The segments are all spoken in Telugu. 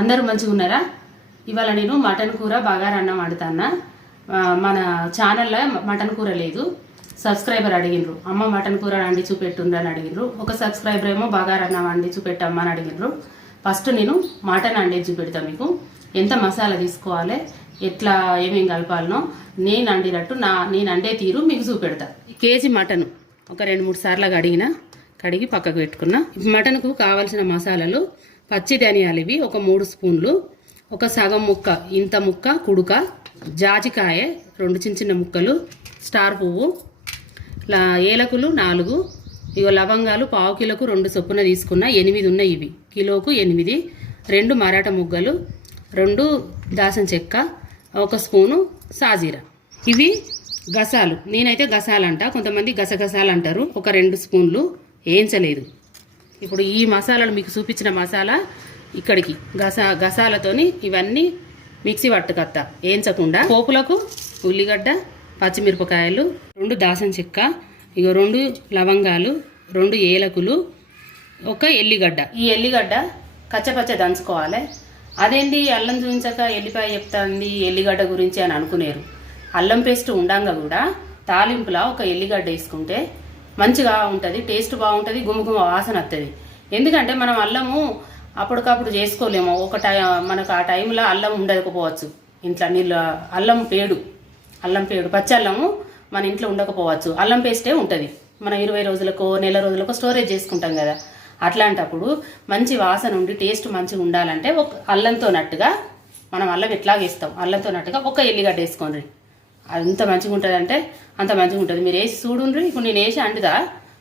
అందరూ మంచిగా ఉన్నారా? ఇవాళ నేను మటన్ కూర బాగా అన్నం వండుతానా మన ఛానల్లో మటన్ కూర లేదు. సబ్స్క్రైబర్ అడిగినరు అమ్మ మటన్ కూర వండి చూపెట్టుండ్రు అని అడిగినరు ఒక సబ్స్క్రైబర్ ఏమో బాగా అన్నం వండి చూపెట్టమ్మా అని అడిగినరు ఫస్ట్ నేను మటన్ వండి చూపెడతా మీకు. ఎంత మసాలా తీసుకోవాలి? ఎట్లా ఏమేం కలపాలనో నేను వండినట్టు నా నేను వండే తీరు మీకు చూపెడతా. కేజీ మటన్ ఒక రెండు మూడు సార్లు కడిగిన కడిగి పక్కకు పెట్టుకున్నా. మటన్కు కావాల్సిన మసాలాలు పచ్చి ధనియాలు ఇవి ఒక మూడు స్పూన్లు ఒక సగం ముక్క ఇంత ముక్క కుడుక జాజికాయ రెండు చిన్న చిన్న ముక్కలు స్టార్ పువ్వు లా ఏలకులు నాలుగు ఇగో లవంగాలు పావు కిలోకు రెండు చొప్పున తీసుకున్న ఎనిమిది ఉన్నాయి ఇవి. కిలోకు ఎనిమిది రెండు మరాఠా ముగ్గలు రెండు దాసం చెక్క ఒక స్పూను సాజీరా. ఇవి గసాలు. నేనైతే గసాలు అంట కొంతమంది గసగసాలు అంటారు. ఒక రెండు స్పూన్లు వేయించలేదు ఇప్పుడు ఈ మసాలాలు మీకు చూపించిన మసాలా ఇక్కడికి. గస గసాలతోని ఇవన్నీ మిక్సీ పట్టుకత్త. వేయించకుండా పోపులకు ఉల్లిగడ్డ పచ్చిమిరపకాయలు రెండు దాసం చెక్క ఇగో రెండు లవంగాలు రెండు ఏలకులు ఒక ఎల్లిగడ్డ. ఈ ఎల్లిగడ్డ కచ్చపచ్చ దంచుకోవాలి. అదేంటి అల్లం చూపించాక ఎల్లిపాయ చెప్తాంది ఎల్లిగడ్డ గురించి అని అనుకునేరు. అల్లం పేస్ట్ ఉండంగా కూడా తాలింపులా ఒక ఎల్లిగడ్డ వేసుకుంటే మంచిగా ఉంటుంది టేస్ట్ బాగుంటుంది గుమగుమ వాసన వస్తుంది ఎందుకంటే మనం అల్లము అప్పటికప్పుడు చేసుకోలేము. ఒక టై మనకు ఆ టైంలో అల్లం ఉండకపోవచ్చు. ఇంట్లో నీళ్ళు అల్లం పేడు అల్లం పేడు పచ్చి అల్లము మన ఇంట్లో ఉండకపోవచ్చు. అల్లం పేస్టే ఉంటుంది. మనం ఇరవై రోజులకో నెల రోజులకో స్టోరేజ్ చేసుకుంటాం కదా. అట్లాంటప్పుడు మంచి వాసన ఉండి టేస్ట్ మంచిగా ఉండాలంటే ఒక అల్లంతో నట్టుగా మనం అల్లం ఎట్లా వేస్తాం అల్లంతో నట్టుగా ఒక ఎల్లిగడ్డ వేసుకోండి. అంత మంచిగా ఉంటుంది అంటే అంత మంచిగా ఉంటుంది మీరు వేసి చూడుండ్రి ఇప్పుడు నేను వేసి అండుదా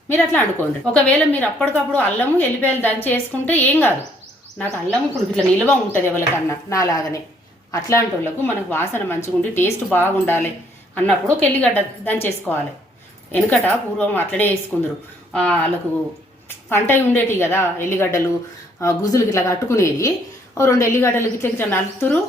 మీరు అట్లా అండుకోండి ఒకవేళ మీరు అప్పటికప్పుడు అల్లము ఎల్లిపాయలు దంచి వేసుకుంటే ఏం కాదు. నాకు అల్లం ఇప్పుడు ఇట్లా నిల్వ ఉంటుంది ఎవరికన్నా నాలాగనే. అట్లాంటి వాళ్ళకు మనకు వాసన మంచిగా ఉండి టేస్ట్ బాగుండాలి అన్నప్పుడు ఒక ఎల్లిగడ్డ దంచేసుకోవాలి. వెనుకట పూర్వం అట్లనే వేసుకుందరు. వాళ్ళకు పంట ఉండేటివి కదా ఎల్లిగడ్డలు గుజులు ఇట్లా కట్టుకునేది. ఓ రెండు ఎల్లిగడ్డలు ఇట్లా ఇట్లా నలుతురు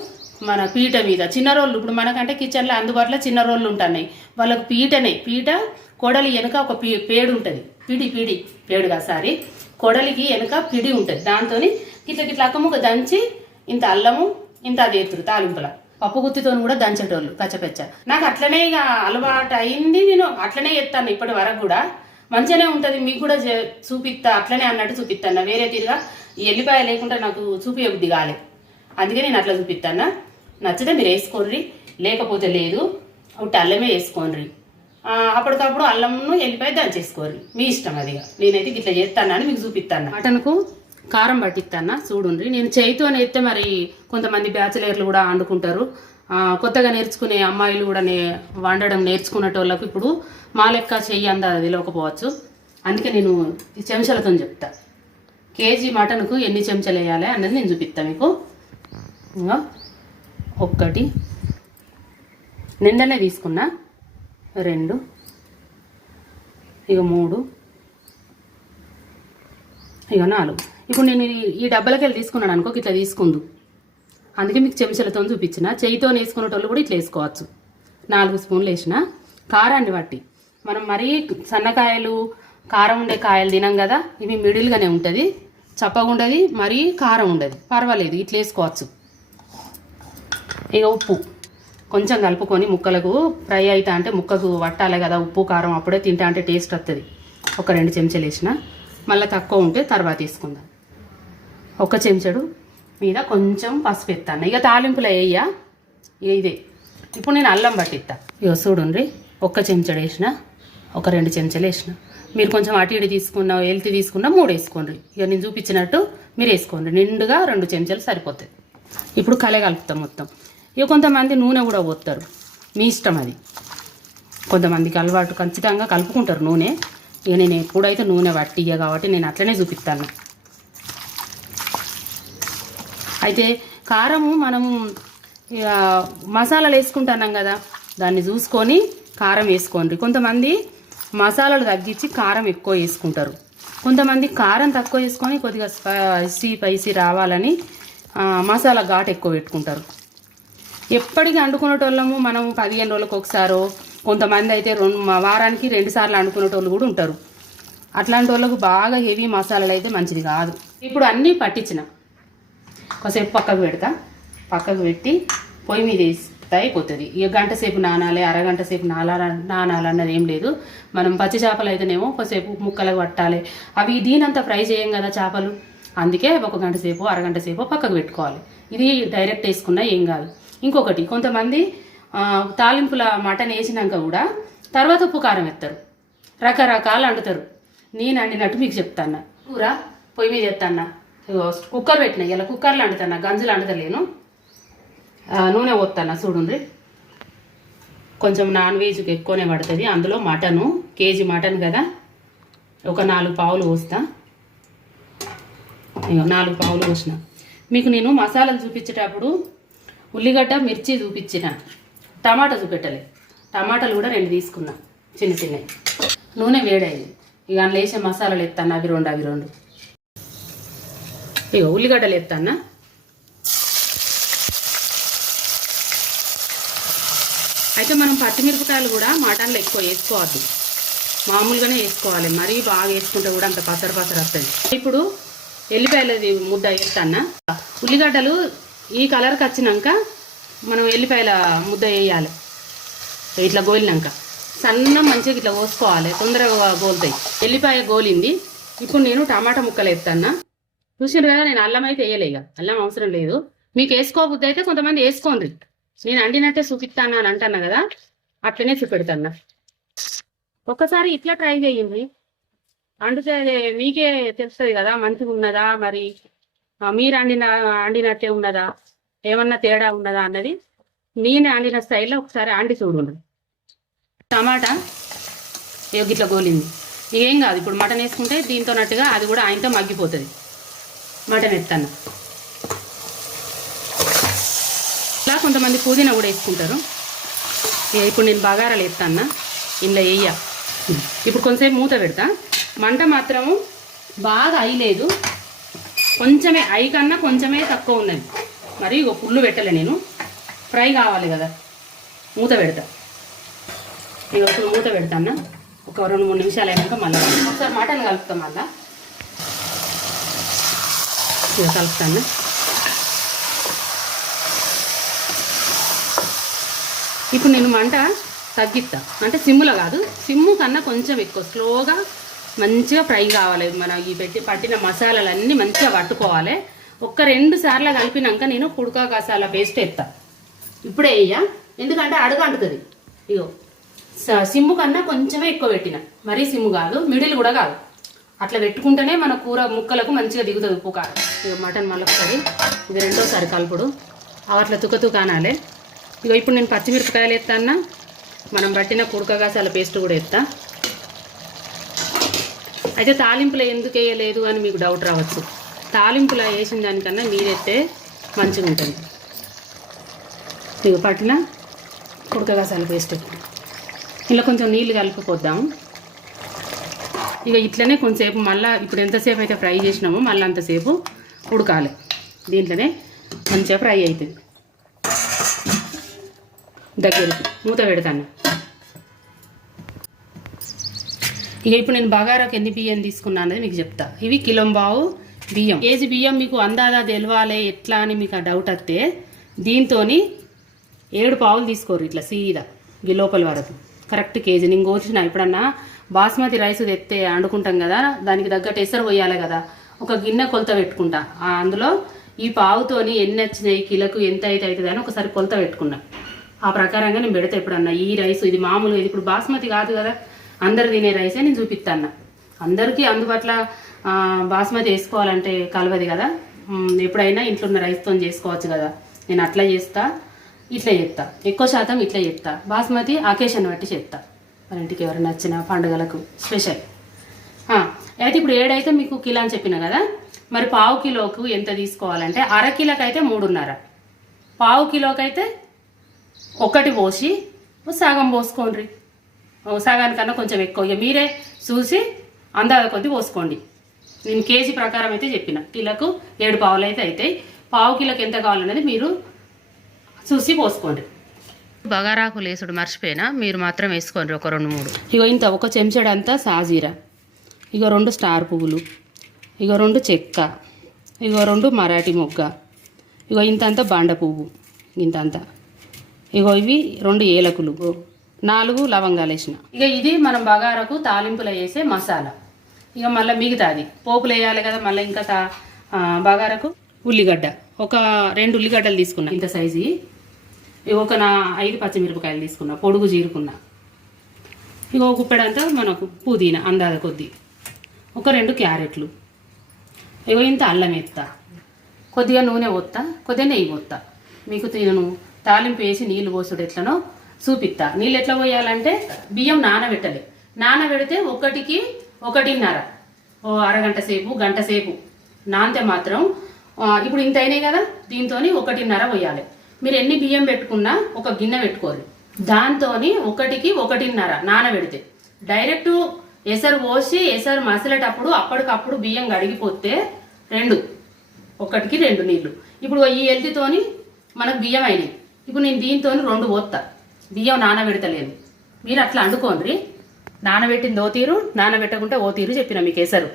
మన పీట మీద. చిన్న రోళ్ళు ఇప్పుడు మనకంటే కిచెన్లో అందుబాటులో చిన్న రోళ్ళు ఉంటున్నాయి. వాళ్ళకు పీటనే పీట కొడలి వెనుక ఒక పీ పేడు ఉంటుంది. పిడి పిడి పేడుగా సారీ. కొడలికి వెనుక పిడి ఉంటుంది. దాంతో ఇట్లా ఇట్లా అక్కముక దంచి ఇంత అల్లము ఇంత అది ఎత్తురు తాలింపుల. పప్పు గుత్తితో కూడా దంచేటోళ్ళు కచ్చపెచ్చ. నాకు అట్లనే ఇక అలవాటు అయింది నేను. అట్లనే ఎత్తాను ఇప్పటి వరకు కూడా. మంచిగానే ఉంటుంది. మీకు కూడా చే- చూపిస్తా అట్లనే అన్నట్టు చూపిస్తాను వేరే తీరుగా ఈ ఎల్లిపాయ లేకుండా నాకు చూపించబుద్ధి కాలేదు అందుకే నేను అట్లా చూపిస్తాను నచ్చితే మీరు వేసుకోండి. లేకపోతే లేదు. ఒకటి అల్లమే వేసుకోండి. అప్పటికప్పుడు అల్లంను ఎల్లిపాయ దంచేసుకోండి మీ ఇష్టం అది నేనైతే ఇట్లా అని మీకు చూపిస్తాను మటన్కు కారం పట్టిస్తాను చూడుండ్రి. నేను చేయితో ఎత్తే మరి కొంతమంది బ్యాచిలర్లు కూడా వండుకుంటారు. కొత్తగా నేర్చుకునే అమ్మాయిలు కూడా నే వండడం నేర్చుకునేటోళ్ళకు ఇప్పుడు మా లెక్క చెయ్యి అంద తెలియకపోవచ్చు. అందుకే నేను చెంచాలతో చెప్తా. కేజీ మటన్కు ఎన్ని చెంచాలు వేయాలి అన్నది నేను చూపిస్తాను మీకు. ఇంకా ఒక్కటి. నిండలే తీసుకున్నా. రెండు. ఇక మూడు. ఇక నాలుగు. ఇప్పుడు నేను ఈ- డబ్బలకి వెళ్ళి తీసుకున్నాను అనుకో ఇట్లా తీసుకుందు. అందుకే మీకు చెంచలతో చూపించిన. చేయితో వేసుకునేటోళ్ళు కూడా ఇట్లా వేసుకోవచ్చు. నాలుగు స్పూన్లు వేసిన. కారాన్ని బట్టి. మనం మరీ సన్నకాయలు కారం ఉండే కాయలు తినం కదా ఇవి మిడిల్గానే ఉంటుంది. చప్పగా ఉండదు మరీ కారం ఉండదు. పర్వాలేదు ఇట్లా వేసుకోవచ్చు. ఇక ఉప్పు. కొంచెం కలుపుకొని ముక్కలకు ఫ్రై అవుతా అంటే ముక్కకు పట్టాలి కదా ఉప్పు కారం అప్పుడే తింటా అంటే టేస్ట్ వస్తుంది ఒక రెండు చెంచాలు వేసిన. మళ్ళీ తక్కువ ఉంటే తర్వాత తీసుకుందాం. ఒక చెంచడు మీద కొంచెం పసుపు ఎత్తాను ఇక తాలింపులో వేయ ఇదే. ఇప్పుడు నేను అల్లం పట్టిస్తా. ఇక చూడండి ఒక్క చెంచడు వేసిన. ఒక రెండు చెంచాలు వేసిన. మీరు కొంచెం అటు ఇటు తీసుకున్నా వెళ్తి తీసుకున్నా మూడు వేసుకోండి ఇక నేను చూపించినట్టు మీరు వేసుకోండి నిండుగా రెండు చెంచాలు సరిపోతాయి. ఇప్పుడు కలే కలుపుతాం మొత్తం. ఇక కొంతమంది నూనె కూడా పోస్తారు. మీ ఇష్టం అది. కొంతమందికి అలవాటు ఖచ్చితంగా కలుపుకుంటారు నూనె. ఇక నేను ఎప్పుడైతే నూనె పట్టియ్య కాబట్టి నేను అట్లనే చూపిస్తాను. అయితే కారము మనము ఇక మసాలాలు వేసుకుంటున్నాం కదా దాన్ని చూసుకొని కారం వేసుకోండి. కొంతమంది మసాలాలు తగ్గించి కారం ఎక్కువ వేసుకుంటారు. కొంతమంది కారం తక్కువ వేసుకొని కొద్దిగా స్పైసీ పైసీ రావాలని మసాలా ఘాట్ ఎక్కువ పెట్టుకుంటారు. ఎప్పటికీ వండుకునేటోళ్ళము మనం పదిహేను రోజులకు ఒకసారో కొంతమంది అయితే రెండు వారానికి రెండు సార్లు వండుకునేటోళ్ళు కూడా ఉంటారు. అట్లాంటి వాళ్ళకు బాగా హెవీ మసాలాలు అయితే మంచిది కాదు. ఇప్పుడు అన్నీ పట్టించిన. కాసేపు పక్కకు పెడతా. పక్కకు పెట్టి పొయ్యి మీద వేస్తే అయిపోతుంది. ఇక గంట సేపు నానాలి అరగంట సేపు నానాల నానాలి అన్నది ఏం లేదు. మనం పచ్చి చేపలు అయితేనేమో కొద్దిసేపు ముక్కలకు పట్టాలి. అవి దీనంతా ఫ్రై చేయం కదా చేపలు. అందుకే ఒక గంట సేపు అరగంట సేపు పక్కకు పెట్టుకోవాలి. ఇది డైరెక్ట్ వేసుకున్నా ఏం కాదు. ఇంకొకటి కొంతమంది తాలింపుల మటన్ వేసినాక కూడా తర్వాత ఉప్పు కారం ఎత్తారు రకరకాలు వండుతారు నేను వండినట్టు మీకు చెప్తాను కూర పొయ్యి మీద చెప్తాను కుక్కర్ పెట్టిన ఇలా కుక్కర్లో వండుతాను గంజులు వండుతలేను నూనె పోతాను చూడండి కొంచెం నాన్ వెజ్కి ఎక్కువనే పడుతుంది. అందులో మటను కేజీ మటన్ కదా. ఒక నాలుగు పావులు పోస్తా. నాలుగు పావులు పోసిన. మీకు నేను మసాలాలు చూపించేటప్పుడు ఉల్లిగడ్డ మిర్చి చూపించిన. టమాటా చూపెట్టలే. టమాటాలు కూడా రెండు తీసుకున్నా. చిన్న చిన్నవి. నూనె వేడైంది. ఇక అందులో వేసే మసాలాలు ఎత్తాను అవి రెండు అవి రెండు. ఇక ఉల్లిగడ్డలు ఎత్తానా అయితే మనం పచ్చిమిరపకాయలు కూడా మటన్లో ఎక్కువ వేసుకోవద్దు. మామూలుగానే వేసుకోవాలి. మరీ బాగా వేసుకుంటే కూడా అంత పసర పసర వస్తుంది ఇప్పుడు ఎల్లిపాయలది ముద్ద వేస్తాను? ఉల్లిగడ్డలు ఈ కలర్కి వచ్చినాక మనం ఎల్లిపాయల ముద్ద వేయాలి. ఇట్లా గోలినాక. సన్న మంచిగా ఇట్లా కోసుకోవాలి తొందరగా గోలుతాయి. ఎల్లిపాయ గోలింది. ఇప్పుడు నేను టమాటా ముక్కలు వేస్తాను? చూసినారు కదా నేను అల్లం అయితే వేయలే ఇక. అల్లం అవసరం లేదు. మీకు వేసుకోబుద్ది అయితే కొంతమంది వేసుకోండి నేను అండినట్టే చూపిస్తాను అని అంటాను కదా అట్లనే చూపెడతాను? ఒక్కసారి ఇట్లా ట్రై చేయండి. అండితే మీకే తెలుస్తుంది కదా మంచిగా ఉన్నదా మరి? మీరు అండిన అండినట్టే ఉన్నదా? ఏమన్నా తేడా ఉన్నదా అన్నది నేను అండిన స్టైల్లో ఒకసారి అండి చూడండి. టమాటా ఇట్లా గోలింది. ఏం కాదు ఇప్పుడు మటన్ వేసుకుంటే దీంతో నట్టుగా అది కూడా ఆయనతో మగ్గిపోతుంది. మటన్ ఎత్తన్న. ఇలా కొంతమంది పుదీనా కూడా వేసుకుంటారు. ఇప్పుడు నేను బగారాలు ఎత్తాన్న. ఇందులో వేయ ఇప్పుడు కొంతసేపు మూత పెడతా. మంట మాత్రము బాగా అయ్యలేదు కొంచెమే అయి కన్నా కొంచెమే తక్కువ ఉన్నది. మరి ఇక పుల్లు పెట్టలే నేను. ఫ్రై కావాలి కదా. మూత పెడతా. ఇక ఇప్పుడు మూత పెడతాను ఒక రెండు మూడు నిమిషాలు అయినాక మళ్ళీ ఒకసారి మటన్ కలుపుతాం మళ్ళా. ఇక కలుపుతాను ఇప్పుడు నేను మంట తగ్గిస్తా అంటే సిమ్ములో కాదు. సిమ్ము కన్నా కొంచెం ఎక్కువ. స్లోగా మంచిగా ఫ్రై కావాలి. మన ఈ పెట్టి పట్టిన మసాలాలన్నీ మంచిగా పట్టుకోవాలి. ఒక్క రెండు సార్లు కలిపినాక నేను కుడుకా కాసాల పేస్ట్ ఎత్తా. ఇప్పుడే వేయ ఎందుకంటే అడుగు అంటుతుంది. ఇగో స- సిమ్ము కన్నా కొంచెమే ఎక్కువ పెట్టిన. మరీ సిమ్ము కాదు మిడిల్ కూడా కాదు. అట్లా పెట్టుకుంటేనే మన కూర ముక్కలకు మంచిగా దిగుతుంది ఉప్పు కారం. ఇక మటన్ మళ్ళొకసారి ఇది రెండోసారి కలుపుడు. అవి అట్లా తుక తుక అనాలి. ఇక ఇప్పుడు నేను పచ్చిమిరపకాయలు ఎత్తా అన్న. మనం పట్టిన కుడకగాసాల పేస్ట్ కూడా ఎత్తా. అయితే తాలింపులో ఎందుకు వేయలేదు అని మీకు డౌట్ రావచ్చు. తాలింపులో వేసిన దానికన్నా మీరెత్తే మంచిగా ఉంటుంది. ఇక పట్టిన ఉడకగాసాల పేస్ట్ ఇలా కొంచెం నీళ్ళు కలుపుకొద్దాం. ఇక ఇట్లనే కొంచెంసేపు మళ్ళీ ఇప్పుడు ఎంతసేపు అయితే ఫ్రై చేసినామో మళ్ళీ అంతసేపు ఉడకాలి. దీంట్లోనే మంచిగా ఫ్రై అవుతుంది. దగ్గరికి మూత పెడతాను. ఇక ఇప్పుడు నేను బగారాకు ఎన్ని బియ్యం తీసుకున్నా అనేది మీకు చెప్తా. ఇవి కిలంబావు బియ్యం. కేజీ బియ్యం మీకు అందాదా తెలవాలి ఎట్లా అని మీకు ఆ డౌట్ వస్తే దీంతో ఏడు పావులు తీసుకోరు ఇట్లా సీదా ఈ లోపల వరకు. Correct KG. నేను కోసిన ఎప్పుడన్నా బాస్మతి రైస్ తెస్తే వండుకుంటాం కదా దానికి తగ్గట్టు ఎసరు పోయాలి కదా ఒక గిన్నె కొలత పెట్టుకుంటా. అందులో ఈ పావుతోని ఎన్ని వచ్చినాయి కిలకు ఎంత అయితే అవుతుంది అని ఒకసారి కొలత పెట్టుకున్నా. ఆ ప్రకారంగా నేను పెడతా ఎప్పుడన్నా ఈ రైస్. ఇది మామూలు ఇది ఇప్పుడు బాస్మతి కాదు కదా అందరు తినే రైసే నేను చూపిస్తాను అందరికీ అందుబాటులో బాస్మతి వేసుకోవాలంటే కలవది కదా. ఎప్పుడైనా ఇంట్లో ఉన్న రైస్తో చేసుకోవచ్చు కదా. నేను అట్లా చేస్తా ఇట్లా చెప్తా ఎక్కువ శాతం ఇట్లా చెప్తా బాస్మతి అకేషన్ బట్టి చెప్తా మన ఇంటికి ఎవరైనా నచ్చిన పండుగలకు స్పెషల్. అయితే ఇప్పుడు ఏడైతే మీకు కిలో అని చెప్పిన కదా మరి పావు కిలోకు ఎంత తీసుకోవాలంటే అర కిలోకి అయితే మూడున్నర. పావు కిలోకి అయితే ఒకటి పోసి సగం పోసుకోండి సగానికన్నా కొంచెం ఎక్కువ. ఇక మీరే చూసి అందాజ కొద్ది పోసుకోండి. నేను కేజీ ప్రకారం అయితే చెప్పిన. కిలోకు ఏడు పావులు అయితే అవుతాయి. పావు కిలోకి ఎంత కావాలనేది మీరు చూసి పోసుకోండి. బగారాకు లేసుడు మర్చిపోయినా మీరు మాత్రం వేసుకోండి ఒక రెండు మూడు. ఇగో ఇంత ఒక చెంచాడంతా సాజీరా. ఇగో రెండు స్టార్ పువ్వులు. ఇగో రెండు చెక్క. ఇగో రెండు మరాఠీ మొగ్గ. ఇగో ఇంత అంతా బాండ పువ్వు. ఇంత అంతా ఇగో ఇవి రెండు ఏలకులు. నాలుగు లవంగాలు వేసిన. ఇక ఇది మనం బగారకు తాలింపులో వేసే మసాలా. ఇక మళ్ళీ మిగతాది. పోపులు వేయాలి కదా మళ్ళీ ఇంకా తా బగారకు ఉల్లిగడ్డ. ఒక రెండు ఉల్లిగడ్డలు తీసుకున్నా. ఇంత సైజు. ఒక నా ఐదు పచ్చిమిరపకాయలు తీసుకున్నా. పొడుగు చీరుకున్నా ఇక ఒక కుప్పెడంతా మనకు పుదీనా అందాద కొద్ది. ఒక రెండు క్యారెట్లు. ఇగో ఇంత అల్లం ఎత్తా. కొద్దిగా నూనె పోత్తా కొద్దిగా నెయ్యి పోత్తా. మీకు తినను తాలింపు వేసి నీళ్ళు పోసుడు ఎట్లనో చూపిస్తా నీళ్ళు ఎట్లా పోయాలంటే బియ్యం నానబెట్టాలి. నానబెడితే ఒకటికి ఒకటిన్నర. ఓ అరగంట సేపు గంట సేపు నానితే మాత్రం ఇప్పుడు ఇంత అయినాయి కదా దీంతో ఒకటిన్నర పోయాలి. మీరు ఎన్ని బియ్యం పెట్టుకున్నా ఒక గిన్నె పెట్టుకోరు దాంతో ఒకటికి ఒకటిన్నర నానబెడితే. డైరెక్ట్ ఎసరు పోసి ఎసరు మసిలేటప్పుడు అప్పటికప్పుడు బియ్యం కడిగిపోతే రెండు. ఒకటికి రెండు నీళ్ళు ఇప్పుడు ఈ ఎల్తితోని మనకు బియ్యం అయినాయి. ఇప్పుడు నేను దీంతో రెండు పోతా బియ్యం నానబెడతలేను మీరు అట్లా అండుకోండి నానబెట్టింది ఓ తీరు నానబెట్టకుంటే ఓ తీరు చెప్పిన మీకు ఎసరు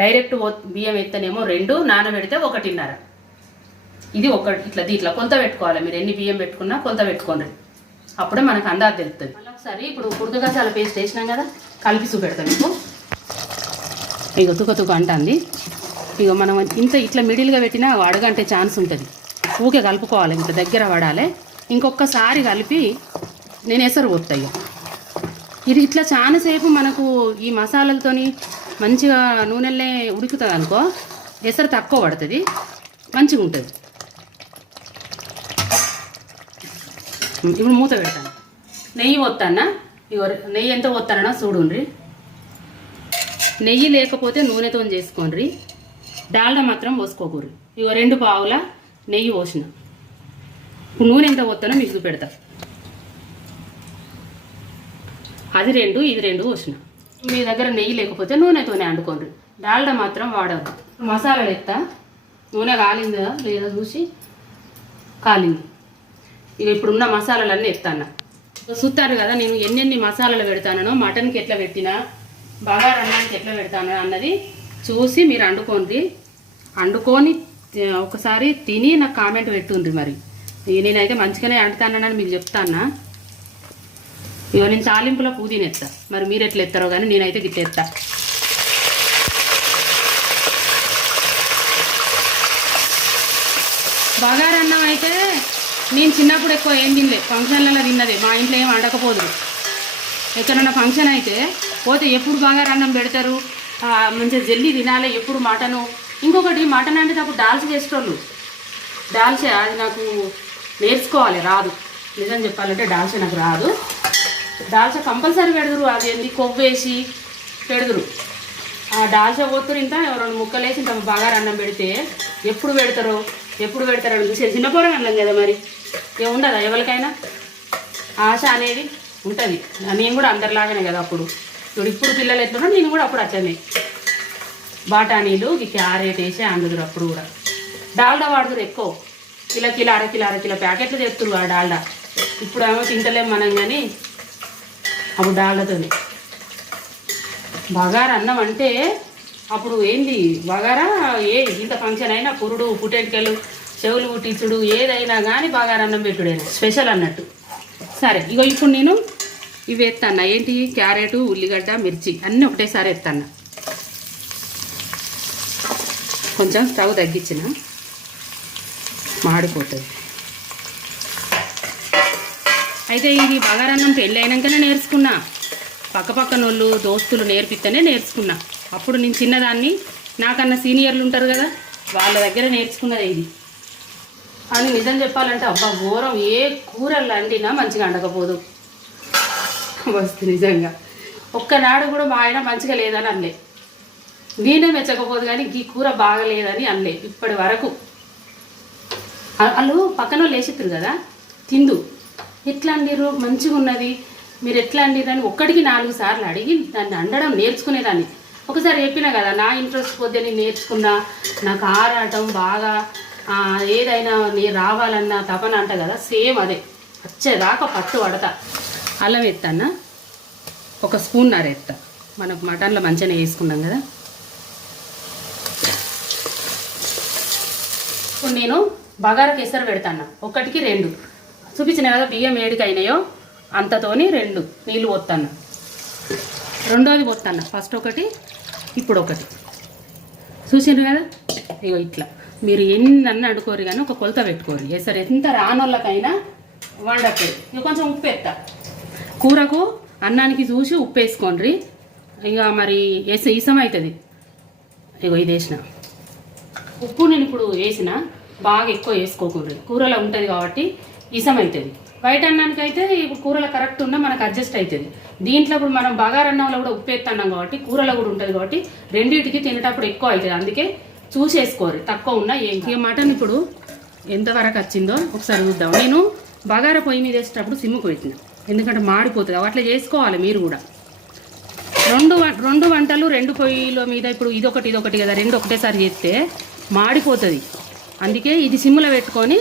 డైరెక్ట్ ఓ బియ్యం ఎత్తనేమో రెండు నానబెడితే ఒకటిన్నర. ఇది ఒకటి ఇట్లా దీంట్లో కొంత పెట్టుకోవాలి. మీరు ఎన్ని బియ్యం పెట్టుకున్నా కొంత పెట్టుకోండి. అప్పుడే మనకు అందాజు తెలుస్తుంది మళ్ళీ ఒకసారి ఇప్పుడు కుడుకగసాల పేస్ట్ వేసినాం కదా కలిపి చూపెడతాం మీకు. ఇక తుక తుక అంటుంది. ఇక మనం ఇంత ఇట్లా మిడిల్గా పెట్టినా అడగంటే ఛాన్స్ ఉంటుంది. ఊకే కలుపుకోవాలి ఇంత దగ్గర పడాలి ఇంకొకసారి కలిపి నేను ఎసరు పోతాయి ఇది ఇట్లా చాలాసేపు మనకు ఈ మసాలాలతోని మంచిగా నూనెలనే ఉడుకుతుంది అనుకో ఎసరు తక్కువ పడుతుంది మంచిగా ఉంటుంది ఇప్పుడు మూత పెడతాను. నెయ్యి పోతానా ఇగో నెయ్యి ఎంత పోతానా చూడుండ్రి. నెయ్యి లేకపోతే నూనెతో చేసుకోండి డాల్డా మాత్రం పోసుకోకూరు ఇగో రెండు పావుల నెయ్యి పోసిన. ఇప్పుడు నూనె ఎంత పోతానో మీకు చూపెడతా. అది రెండు ఇది రెండు పోసిన. మీ దగ్గర నెయ్యి లేకపోతే నూనెతోనే వండుకోండి డాల్డా మాత్రం వాడదు మసాలాలు ఎత్తా నూనె కాలిందా లేదా చూసి కాలింది. ఇక ఇప్పుడున్న మసాలాలన్నీ ఎత్తాను చూస్తారు కదా నేను ఎన్నెన్ని మసాలాలు పెడతానో మటన్కి ఎట్లా పెట్టినా బాగా అన్నానికి ఎట్లా పెడతాను అన్నది చూసి మీరు వండుకోండి వండుకొని ఒకసారి తిని నాకు కామెంట్ పెట్టుండ్రి మరి. నేనైతే మంచిగానే అంటుతానని మీకు చెప్తానా ఇక నేను తాలింపులో పుదీన ఎత్తా మరి మీరు ఎట్లా ఎత్తారో కానీ నేనైతే గిట్ల ఎత్తా. బగారన్నం అయితే నేను చిన్నప్పుడు ఎక్కువ ఏం తినలే. ఫంక్షన్లలో తిన్నదే. మా ఇంట్లో ఏం వండకపోదు ఎక్కడన్నా ఫంక్షన్ అయితే పోతే ఎప్పుడు బగారన్నం పెడతారు? మంచిగా జల్లి తినాలి ఎప్పుడు మటను. ఇంకొకటి మటన్ అంటే అప్పుడు డాల్చి చేసేటోళ్ళు. దాల్చే అది నాకు నేర్చుకోవాలి రాదు. నిజం చెప్పాలంటే డాల్చా నాకు రాదు. డాల్చా కంపల్సరీ పెడదురు అది ఏంది? కొవ్వేసి పెడదురు. ఆ డాల్చా పోతురు ఇంత రెండు ముక్కలు వేసి ఇంత బాగా అన్నం పెడితే ఎప్పుడు పెడతారో ఎప్పుడు పెడతారో అని చూసి చిన్న అన్నం కదా మరి? ఏముండదా ఎవరికైనా? ఆశ అనేది ఉంటుంది. నేను కూడా అందరిలాగానే కదా అప్పుడు. ఇప్పుడు ఇప్పుడు పిల్లలు ఎట్లున్నా నేను కూడా అప్పుడు అట్లనే. బాటానీలు ఈ క్యారెట్ వేసి అందుదురు అప్పుడు కూడా. డాల్డా వాడుదురు ఎక్కువ. కిలో కిలో అర కిలో అర కిలో ప్యాకెట్లు తెస్తురు ఆ డాల్డా. ఇప్పుడు ఏమో తింటలేం మనం కానీ అప్పుడు డాల్డాతో బగారా అన్నం అంటే అప్పుడు ఏంది? బగారా ఏ ఇంత ఫంక్షన్ అయినా పురుడు పుట్టెంటికలు చెవులు పుట్టించుడు ఏదైనా కానీ బగారా అన్నం పెట్టుడైనా? స్పెషల్ అన్నట్టు. సరే ఇగో ఇప్పుడు నేను ఇవి ఎత్తాను ఏంటి? క్యారెట్ ఉల్లిగడ్డ మిర్చి అన్నీ ఒకటేసారి ఎత్తాను కొంచెం స్టవ్ తగ్గించిన. మాడిపోతుంది అయితే ఇది బగారన్నం పెళ్ళి అయినాకనే నేర్చుకున్నా. పక్క పక్కన వాళ్ళు దోస్తులు నేర్పిస్తేనే నేర్చుకున్నా. అప్పుడు నేను చిన్నదాన్ని నాకన్నా సీనియర్లు ఉంటారు కదా వాళ్ళ దగ్గర నేర్చుకున్నది ఇది. అని నిజం చెప్పాలంటే అబ్బా ఘోరం. ఏ కూరలు అండినా మంచిగా వండకపోదు వస్తు నిజంగా. ఒక్కనాడు కూడా మా ఆయన మంచిగా లేదని అనలే. నేనే మెచ్చకపోదు కానీ ఈ కూర బాగలేదని అనలే ఇప్పటి వరకు. వాళ్ళు పక్కన వాళ్ళు కదా తిందు. ఎట్లా అండిరు మంచిగా ఉన్నది. మీరు ఎట్లా అండిరు అని ఒక్కడికి నాలుగు సార్లు అడిగి దాన్ని అండడం నేర్చుకునేదాన్ని. ఒకసారి చెప్పినా కదా నా ఇంట్రెస్ట్ పోతే నేను నేర్చుకున్నా నాకు ఆరాటం బాగా ఏదైనా నేను రావాలన్న తపన అంట కదా సేమ్ అదే. వచ్చేదాకా పట్టు పడతా. అల్లం ఎత్తానా ఒక స్పూన్ నర ఎత్తా. మనకు మటన్లో మంచిగానే వేసుకున్నాం కదా. ఇప్పుడు నేను బగార కేసరి పెడతాను? ఒకటికి రెండు. చూపించిన కదా బియ్యం ఏడికి అయినాయో అంతతోని రెండు నీళ్ళు పోతాను రెండోది పోతాను ఫస్ట్ ఒకటి ఇప్పుడు ఒకటి. చూసిండ్రు కదా? ఇగో ఇట్లా. మీరు ఎన్ని అన్న కానీ ఒక కొలత పెట్టుకోరు. ఎసరు ఎంత రానోళ్ళకైనా వండకూడదు ఇక కొంచెం ఉప్పు ఎత్తా కూరకు అన్నానికి చూసి ఉప్పు వేసుకోండి ఇక మరి వేసే ఇసం అవుతుంది ఇగో ఇది వేసిన. ఉప్పు నేను ఇప్పుడు వేసిన బాగా ఎక్కువ వేసుకోకూడదు కూరలో. ఉంటుంది కాబట్టి ఇసం అవుతుంది బయట అన్నానికైతే ఇప్పుడు కూరలో కరెక్ట్ ఉన్నా మనకు అడ్జస్ట్ అవుతుంది దీంట్లో ఇప్పుడు మనం బగారన్నంలో కూడా ఉప్పు ఎత్తన్నాం కాబట్టి కూరలో కూడా ఉంటుంది కాబట్టి రెండింటికి తినేటప్పుడు ఎక్కువ అవుతుంది. అందుకే చూసేసుకోరు తక్కువ ఉన్నా ఏం ఇక మటన్ ఇప్పుడు ఎంతవరకు వచ్చిందో ఒకసారి చూద్దాం. నేను బగార పొయ్యి మీద వేసేటప్పుడు సిమ్ముకు పెట్టిన. ఎందుకంటే మాడిపోతుంది. అట్లా చేసుకోవాలి మీరు కూడా. రెండు రెండు వంటలు రెండు పొయ్యిల మీద ఇప్పుడు ఇదొకటి ఇదొకటి కదా రెండు ఒకటేసారి చేస్తే మాడిపోతుంది. అందుకే ఇది సిమ్లో పెట్టుకొని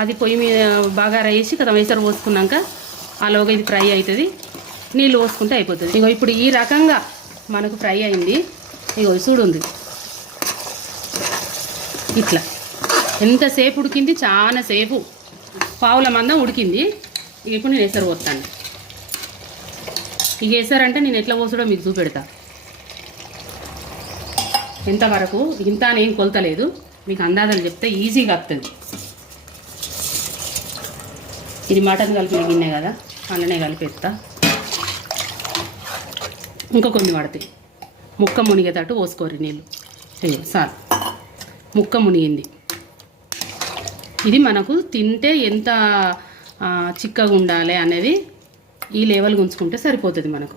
అది పొయ్యి మీద బాగా వేసి కదా వేసరు పోసుకున్నాక అలాగ ఇది ఫ్రై అవుతుంది. నీళ్ళు పోసుకుంటే అయిపోతుంది. ఇగో ఇప్పుడు ఈ రకంగా మనకు ఫ్రై అయింది. ఇగో చూడుంది. ఇట్లా. ఎంతసేపు ఉడికింది? చాలా సేపు. పావుల మందం ఉడికింది. ఇప్పుడు నేను ఎసరు పోస్తాను. ఇక వేసారంటే నేను ఎట్లా పోసుడో మీకు చూపెడతా. ఎంతవరకు ఇంత నేను కొలతలేదు. మీకు అందాజలు చెప్తే ఈజీగా వస్తుంది. ఇది మటన్ కలిపిన గిన్నె కదా అందులోనే కలిపేస్తా. ఇంకా కొన్ని పడతాయి ముక్క మునిగేటట్టు పోసుకోరు నీళ్ళు. సార్ ముక్క మునిగింది. ఇది మనకు తింటే ఎంత చిక్కగా ఉండాలి అనేది ఈ లెవెల్ ఉంచుకుంటే సరిపోతుంది మనకు.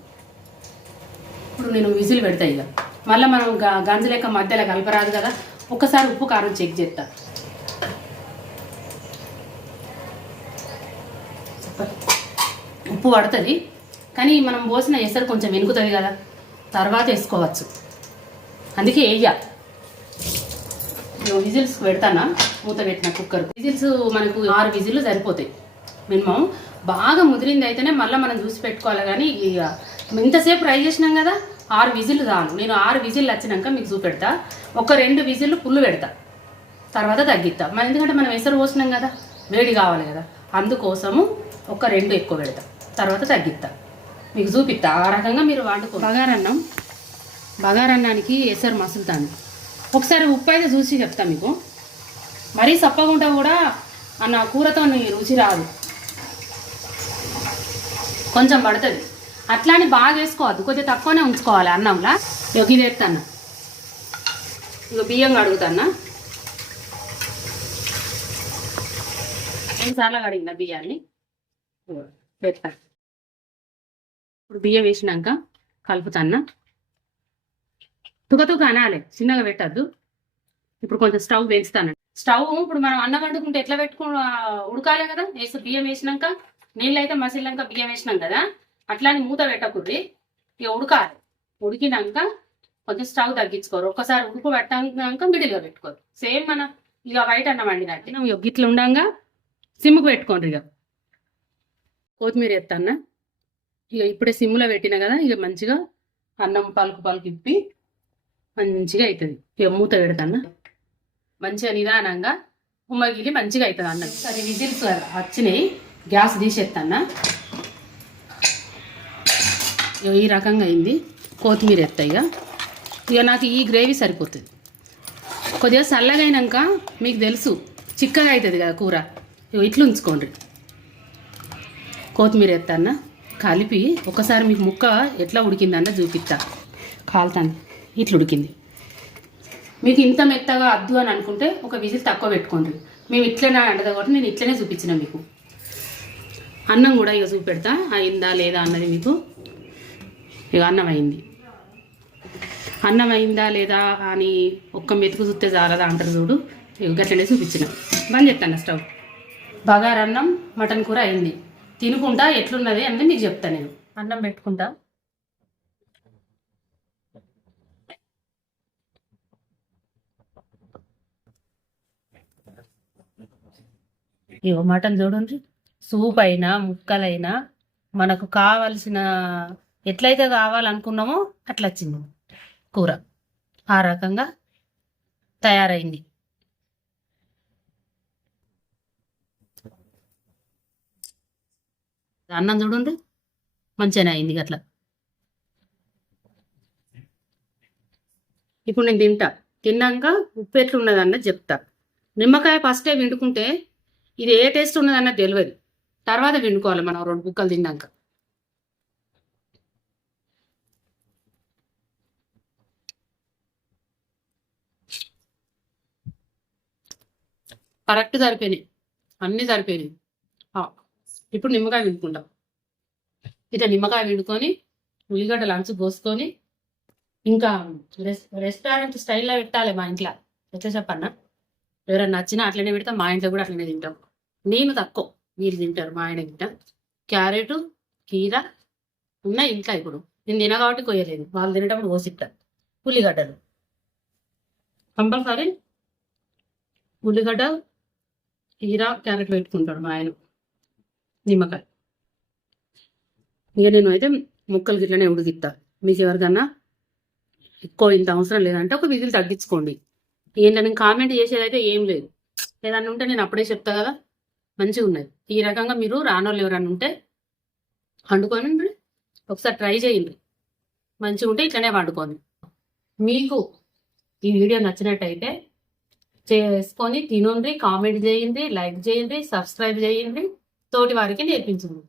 ఇప్పుడు నేను విజిల్ పెడతా ఇక. మళ్ళీ మనం గ- లెక్క మధ్యలో కలపరాదు కదా. ఒక్కసారి ఉప్పు కారం చెక్ చేస్తా. ఉప్పు పడుతుంది కానీ మనం పోసిన ఎసరు కొంచెం వెనుకుతుంది కదా తర్వాత వేసుకోవచ్చు. అందుకే వేయాలి నేను విజిల్స్ పెడతానా? మూత పెట్టిన కుక్కర్ విజిల్స్ మనకు ఆరు విజిల్లు సరిపోతాయి. మినిమం బాగా ముదిరింది అయితేనే మళ్ళీ మనం చూసి పెట్టుకోవాలి కానీ ఇక ఇంతసేపు ట్రై చేసినాం కదా ఆరు విజిల్ రాను. నేను ఆరు విజిల్లు వచ్చినాక మీకు చూపెడతా. ఒక రెండు విజిల్లు పుల్లు పెడతా. తర్వాత తగ్గిస్తా. మరి ఎందుకంటే మనం ఎసరు పోసినాం కదా వేడి కావాలి కదా. అందుకోసము ఒక రెండు ఎక్కువ పెడతా. తర్వాత తగ్గిస్తా. మీకు చూపిస్తా. ఆ రకంగా మీరు వండుకో బగారన్నం. బగారన్నానికి ఎసరు మసులుతాను. ఒకసారి ఉప్పు అయితే చూసి చెప్తా మీకు. మరీ సప్పగుంటా కూడా అన్న కూరతో రుచి రాదు. కొంచెం పడుతుంది. అట్లానే బాగా వేసుకోవద్దు. కొద్దిగా తక్కువనే ఉంచుకోవాలి అన్నంలా. ఇక ఇది ఎత్తాను ఇక బియ్యం కడుగుతానా రెండుసార్లు కడిగిన బియ్యాన్ని. ఇగో పెడతా ఇప్పుడు బియ్యం వేసినాక కలుపుతాన్నా. తుకతుక అనాలి చిన్నగా పెట్టద్దు. ఇప్పుడు కొంచెం స్టవ్ పెంచుతాను స్టవ్ ఇప్పుడు మనం అన్నం వండుకుంటే ఎట్లా పెట్టుకు ఉడకాలి కదా. వేసి బియ్యం వేసినాక నీళ్ళు అయితే మసిలినాక బియ్యం వేసినాం కదా. అట్లాని మూత పెట్టకూడదు ఇక ఉడకాలి. ఉడికినాక కొంచెం స్టవ్ తగ్గించుకోరు ఒక్కసారి ఉడుకు పెట్టాక మిడిల్గా పెట్టుకోరు సేమ్ మన ఇక వైట్ అన్నం వండినట్టు. గిట్ల ఉండంగా సిమ్కి పెట్టుకోండి ఇక. కొత్తిమీర ఎత్తన్న. ఇక ఇప్పుడే సిమ్లో పెట్టిన కదా ఇక మంచిగా అన్నం పలుకు పలుకు ఇప్పి మంచిగా అవుతుంది ఇక మూత పెడతాను మంచిగా నిదానంగా ఉమ్మగిలి మంచిగా అవుతుంది అన్నం. సరే విజిల్స్ వచ్చినాయి. గ్యాస్ తీసేస్తాను ఈ రకంగా అయింది. కొత్తిమీర ఎత్తాయిగా ఇక నాకు ఈ గ్రేవీ సరిపోతుంది. కొద్దిగా చల్లగైనాక మీకు తెలుసు చిక్కగా అవుతుంది కదా కూర. ఇక ఇట్లా ఉంచుకోండి. కొత్తిమీర ఎత్తాన్న కలిపి ఒకసారి మీకు ముక్క ఎట్లా ఉడికిందన్న చూపిస్తా. కాలుతాను. ఇట్లా ఉడికింది. మీకు ఇంత మెత్తగా అద్దు అని అనుకుంటే ఒక విజిల్ తక్కువ పెట్టుకోండి. మేము ఇట్లనే అంటది కాబట్టి నేను ఇట్లనే చూపించిన మీకు. అన్నం కూడా ఇక చూపెడతా. అయిందా లేదా అన్నది మీకు. ఇక అన్నం అయింది అన్నం అయిందా లేదా అని ఒక్క మెతుకు చూస్తే చాలదా అంటారు చూడు. ఇక గట్లనే చూపించిన. బంద్ చెప్తాను స్టవ్ బగారన్నం మటన్ కూర అయింది. తినుకుంటా ఎట్లున్నది అని మీకు చెప్తా నేను. అన్నం పెట్టుకుంటా. ఇవో మటన్ చూడండి సూప్ అయినా ముక్కలైనా మనకు కావలసిన ఎట్లయితే కావాలనుకున్నామో అట్లా వచ్చింది కూర. ఆ రకంగా తయారైంది. అన్నం చూడండి మంచిగానే అయింది అట్లా. ఇప్పుడు నేను తింటా. తిన్నాక ఉప్పు ఎట్లున్నదన్నది చెప్తా. నిమ్మకాయ ఫస్టే విండుకుంటే ఇది ఏ టేస్ట్ ఉన్నదన్నది తెలియదు తర్వాత విండుకోవాలి మనం రెండు బుక్కలు తిన్నాక. కరెక్ట్ సరిపోయినాయి. అన్నీ సరిపోయినాయి. ఇప్పుడు నిమ్మకాయ విండుకుంటాం ఇట్లా నిమ్మకాయ విండుకొని ఉల్లిగడ్డ లంచ్ పోసుకొని ఇంకా రెస్ రెస్టారెంట్ స్టైల్లో పెట్టాలి మా ఇంట్లో. ఎట్లా చెప్పన్నా? ఎవరైనా నచ్చినా అట్లనే పెడతాం మా ఇంట్లో కూడా అట్లనే తింటాం. నేను తక్కువ మీరు తింటారు మా ఆయన తింటా క్యారెట్ కీర ఉన్నాయి ఇంట్లో ఇప్పుడు. నేను తిన కాబట్టి కొయ్యలేదు. వాళ్ళు తినేటప్పుడు పోసిట్ట. ఉల్లిగడ్డలు. కంపల్సరీ ఉల్లిగడ్డ కీర క్యారెట్ పెట్టుకుంటాడు మా ఆయన. నిమ్మకాయ. ఇక నేను అయితే ముక్కలు గిట్లనే ఉడికిస్తా మీకు ఎవరికన్నా ఎక్కువ ఇంత అవసరం లేదంటే ఒక విజిల్ తగ్గించుకోండి. ఏంటని నేను కామెంట్ చేసేదైతే ఏం లేదు. ఏదన్నా ఉంటే నేను అప్పుడే చెప్తా కదా. మంచిగా ఉన్నది. ఈ రకంగా మీరు రానోళ్ళు ఎవరన్నా ఉంటే వండుకొని ఒకసారి ట్రై చేయండి. మంచిగా ఉంటే ఇట్లనే వండుకోండి. మీకు ఈ వీడియో నచ్చినట్టయితే చేసుకొని తినండి కామెంట్ చేయండి లైక్ చేయండి సబ్స్క్రైబ్ చేయండి. తోటి వారికి నేర్పించండి.